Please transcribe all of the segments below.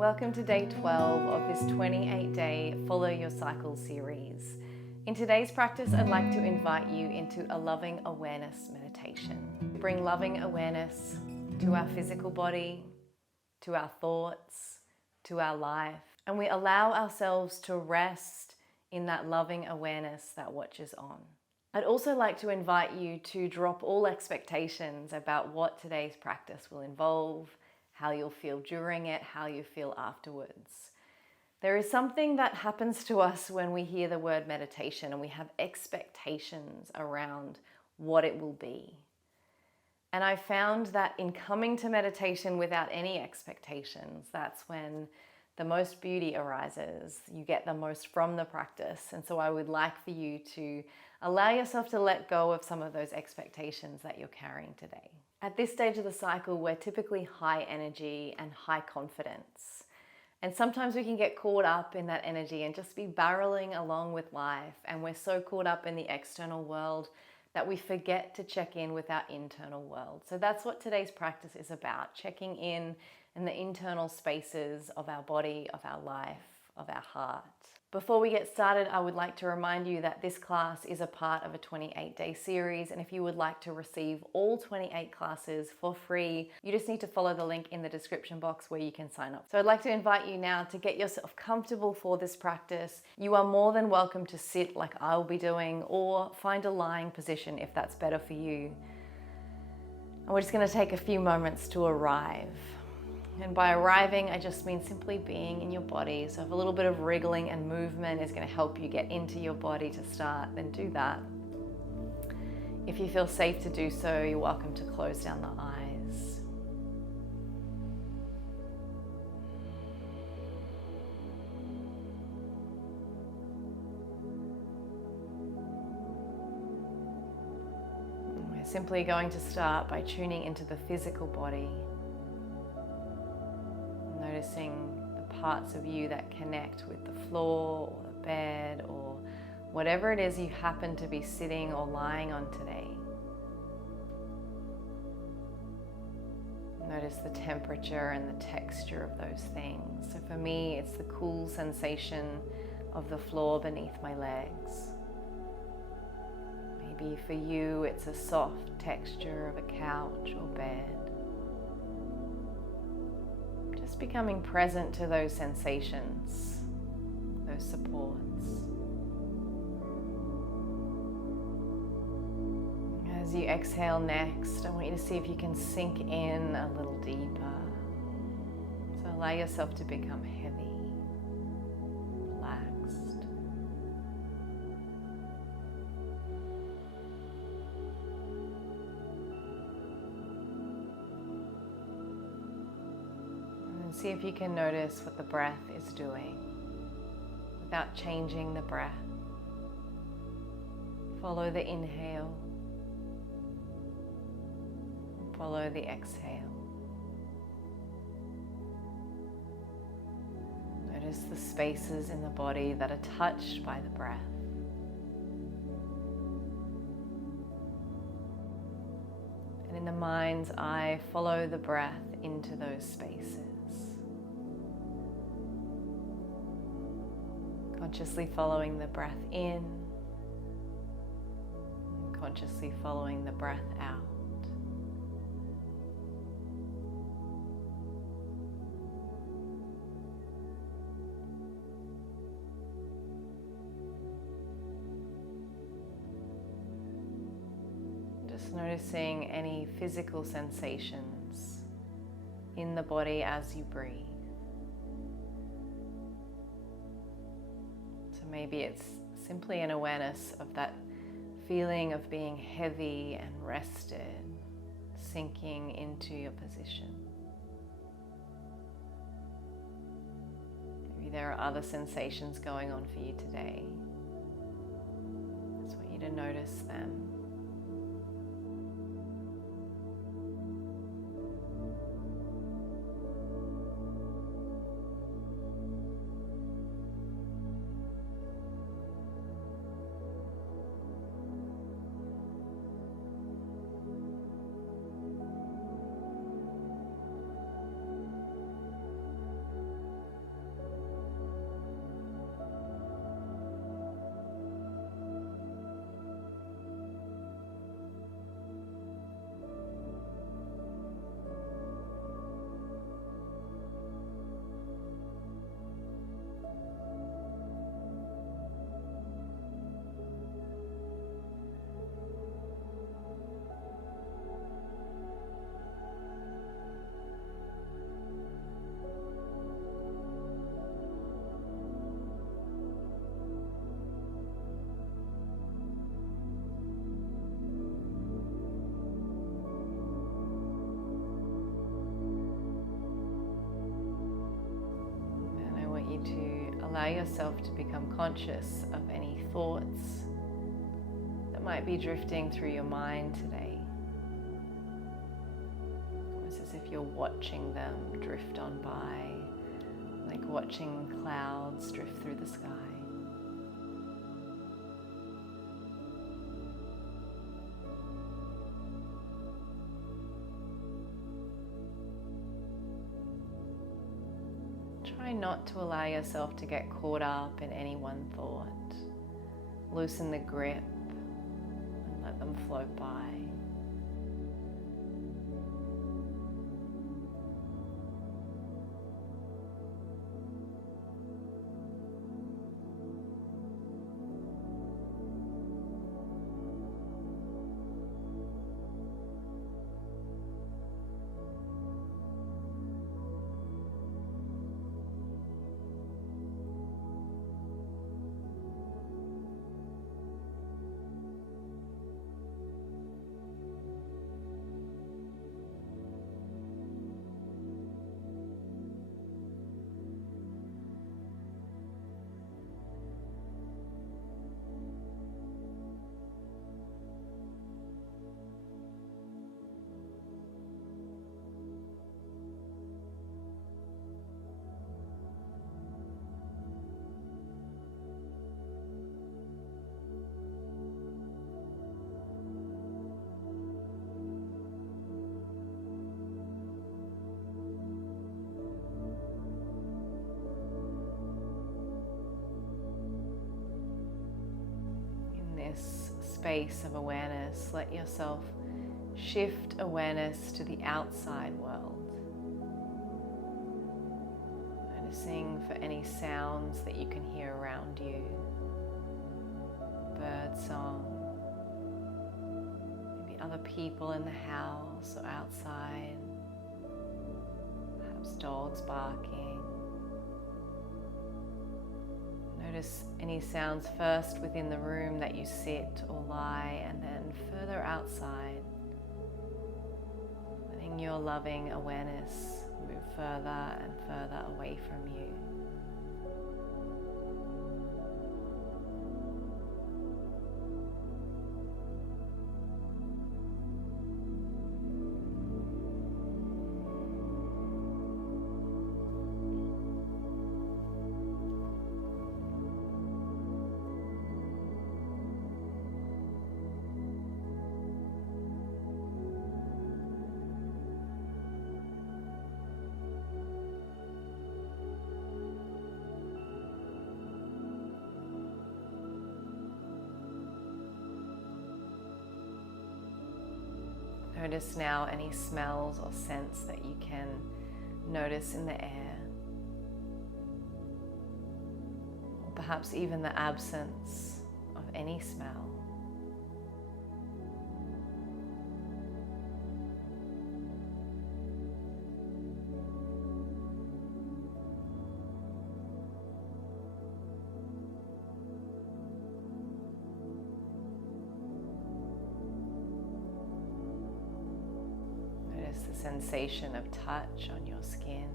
Welcome to day 12 of this 28-day Follow Your Cycle series. In today's practice, I'd like to invite you into a loving awareness meditation. Bring loving awareness to our physical body, to our thoughts, to our life, and we allow ourselves to rest in that loving awareness that watches on. I'd also like to invite you to drop all expectations about what today's practice will involve, how you'll feel during it, how you feel afterwards. There is something that happens to us when we hear the word meditation and we have expectations around what it will be. And I found that in coming to meditation without any expectations, that's when the most beauty arises. You get the most from the practice. And so I would like for you to allow yourself to let go of some of those expectations that you're carrying today. At this stage of the cycle, we're typically high energy and high confidence. And sometimes we can get caught up in that energy and just be barreling along with life. And we're so caught up in the external world that we forget to check in with our internal world. So that's what today's practice is about, checking in the internal spaces of our body, of our life, of our heart. Before we get started, I would like to remind you that this class is a part of a 28-day series, and if you would like to receive all 28 classes for free, you just need to follow the link in the description box where you can sign up. So I'd like to invite you now to get yourself comfortable for this practice. You are more than welcome to sit like I'll be doing, or find a lying position if that's better for you. And we're just going to take a few moments to arrive. And by arriving, I just mean simply being in your body. So if a little bit of wriggling and movement is going to help you get into your body to start, then do that. If you feel safe to do so, you're welcome to close down the eyes. We're simply going to start by tuning into the physical body. Noticing the parts of you that connect with the floor or the bed or whatever it is you happen to be sitting or lying on today. Notice the temperature and the texture of those things. So for me, it's the cool sensation of the floor beneath my legs. Maybe for you, it's a soft texture of a couch or bed. Just becoming present to those sensations, those supports. As you exhale next, I want you to see if you can sink in a little deeper. So allow yourself to become heavy, relaxed. See if you can notice what the breath is doing without changing the breath. Follow the inhale, follow the exhale. Notice the spaces in the body that are touched by the breath. And in the mind's eye, follow the breath into those spaces. Consciously following the breath in, and consciously following the breath out. Just noticing any physical sensations in the body as you breathe. Maybe it's simply an awareness of that feeling of being heavy and rested, sinking into your position. Maybe there are other sensations going on for you today. I just want you to notice them. allow yourself to become conscious of any thoughts that might be drifting through your mind today. Almost as if you're watching them drift on by, like watching clouds drift through the sky. Try not to allow yourself to get caught up in any one thought. Loosen the grip and let them float by. This space of awareness, let yourself shift awareness to the outside world. Noticing for any sounds that you can hear around you. Bird song, maybe other people in the house or outside, perhaps dogs barking. Notice any sounds first within the room that you sit or lie, and then further outside, letting your loving awareness move further and further away from you. Notice now any smells or scents that you can notice in the air, or perhaps even the absence of any smell. The sensation of touch on your skin.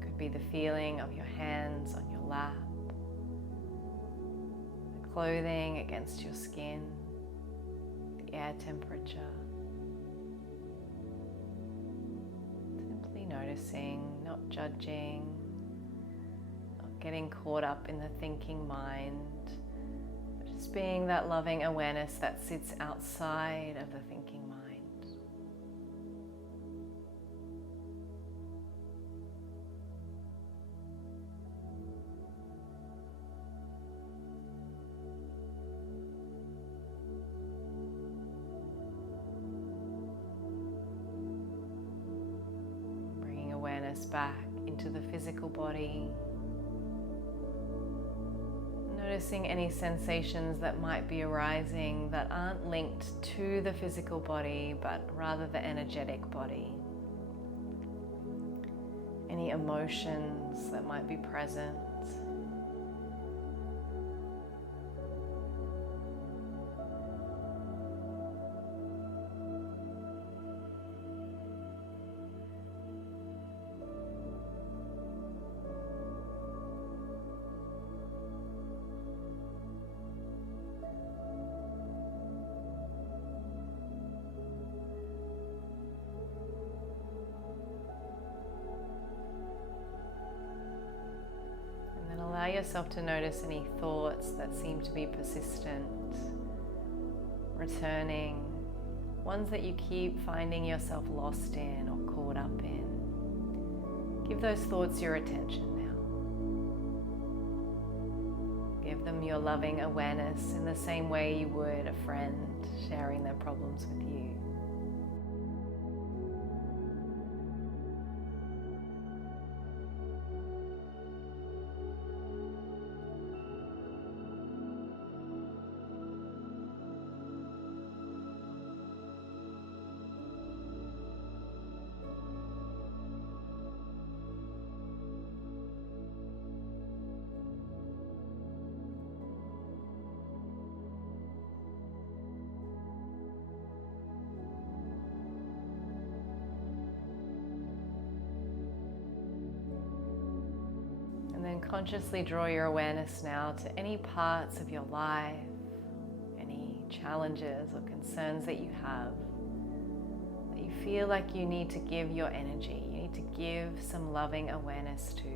Could be the feeling of your hands on your lap, the clothing against your skin, the air temperature. Simply noticing, not judging, not getting caught up in the thinking mind. Just being that loving awareness that sits outside of the thinking mind. Bringing awareness back into the physical body. Noticing any sensations that might be arising that aren't linked to the physical body, but rather the energetic body. Any emotions that might be present. yourself to notice any thoughts that seem to be persistent, returning, ones that you keep finding yourself lost in or caught up in. Give those thoughts your attention now. Give them your loving awareness in the same way you would a friend sharing their problems with you. And consciously draw your awareness now to any parts of your life, any challenges or concerns that you have, that you feel like you need to give your energy, you need to give some loving awareness to.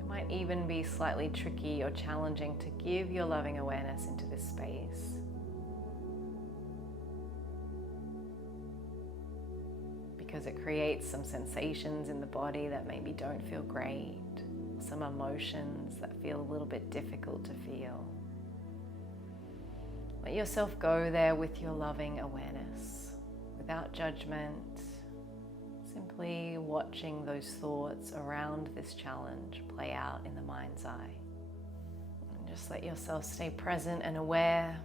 It might even be slightly tricky or challenging to give your loving awareness into this space. Because it creates some sensations in the body that maybe don't feel great, some emotions that feel a little bit difficult to feel. Let yourself go there with your loving awareness, without judgment, simply watching those thoughts around this challenge play out in the mind's eye. And just let yourself stay present and aware,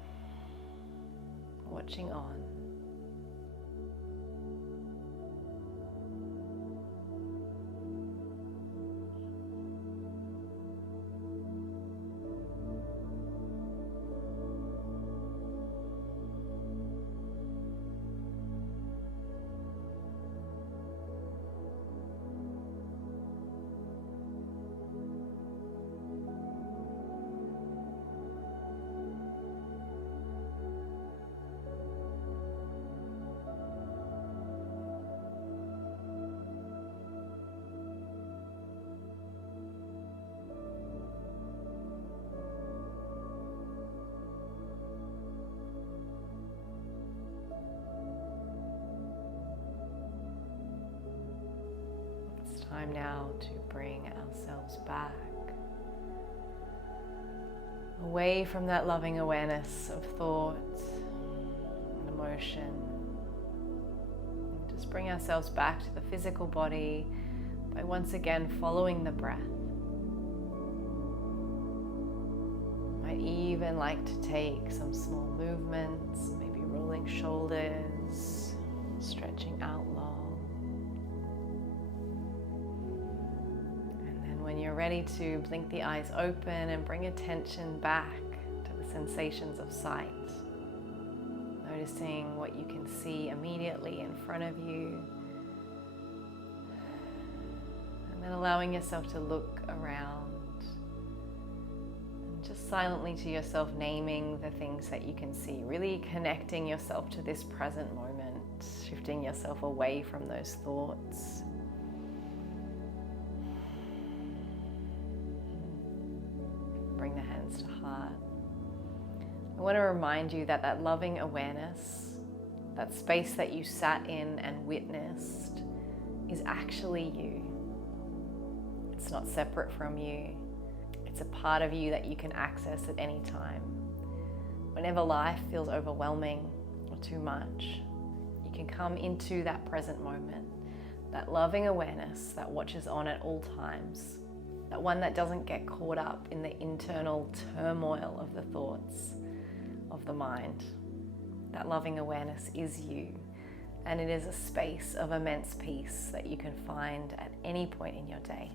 watching on. Time now to bring ourselves back away from that loving awareness of thought and emotion. And just bring ourselves back to the physical body by once again following the breath. You might even like to take some small movements, maybe rolling shoulders, stretching out long. When you're ready to blink the eyes open and bring attention back to the sensations of sight, noticing what you can see immediately in front of you, and then allowing yourself to look around and just silently to yourself naming the things that you can see, really connecting yourself to this present moment, shifting yourself away from those thoughts. Bring the hands to heart. I want to remind you that that loving awareness, that space that you sat in and witnessed, is actually you. It's not separate from you. It's a part of you that you can access at any time. Whenever life feels overwhelming or too much, you can come into that present moment, that loving awareness that watches on at all times. That one that doesn't get caught up in the internal turmoil of the thoughts of the mind. That loving awareness is you, and it is a space of immense peace that you can find at any point in your day.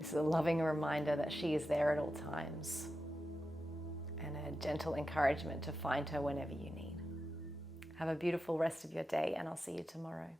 This is a loving reminder that she is there at all times, and a gentle encouragement to find her whenever you need. Have a beautiful rest of your day, and I'll see you tomorrow.